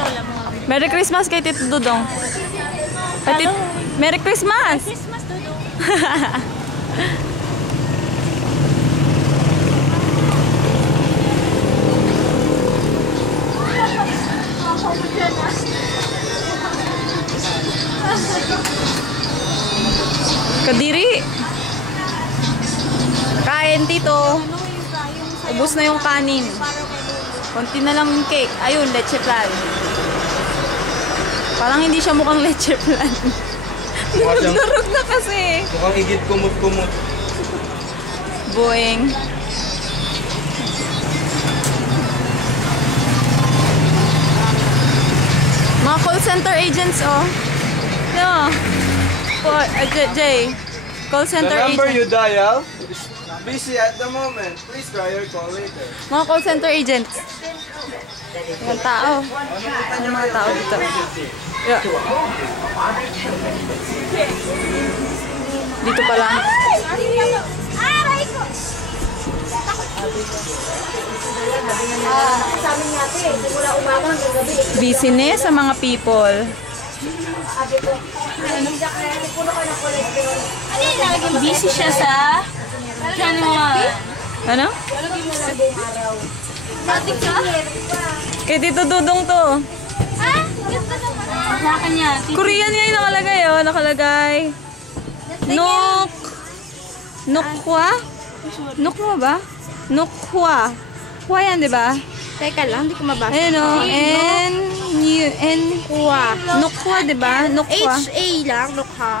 lola mo. Merry Christmas kay Tito Dudong. Merry Christmas! Christmas, Dudong. Kadiri! Kain, Tito. Ubus na yung kanin. Konti na lang yung cake. Ayun, leche plan. Parang hindi siya mukhang leche plan. Durog na kasi. Mukhang higit kumot-kumot. Boing. Mga call center agents, oh. No. Jay. Call center The number you agent. dial is busy at the moment. Please try your call later. Mga call center agents. Mga tao. Ano mga tao dito? Yeah. Dito pa lang. Aray ko! Sabi niya ate, simula umaga hanggang gabi. Business sa mga people. Busy siya sa... Ano? Atik ka? Kay Tito Dudong to. Ha? Ganda naman. Sa kanya. Korean nga yung nakalagay, oh. Nakalagay. Nok. Nokhwa? Nokhwa ba? Nokhwa. Hwa yan, di ba? Teka lang, hindi ko mabasa. Ayun, oh. N-Kwa. Nokhwa, di ba? Nokhwa. H-A lang, Nokha.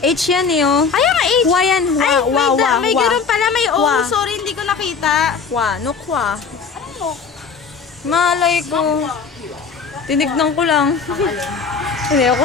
H yan, eh, oh. Ay, nga H. Hwa yan. Hwa, Ay, hwa, hwa. may ganun pala, may O. Hwa. Sorry, hindi ko nakita. Hwa. Nokhwa. Ano? Malay ko. Tinignan ko lang. Hindi ako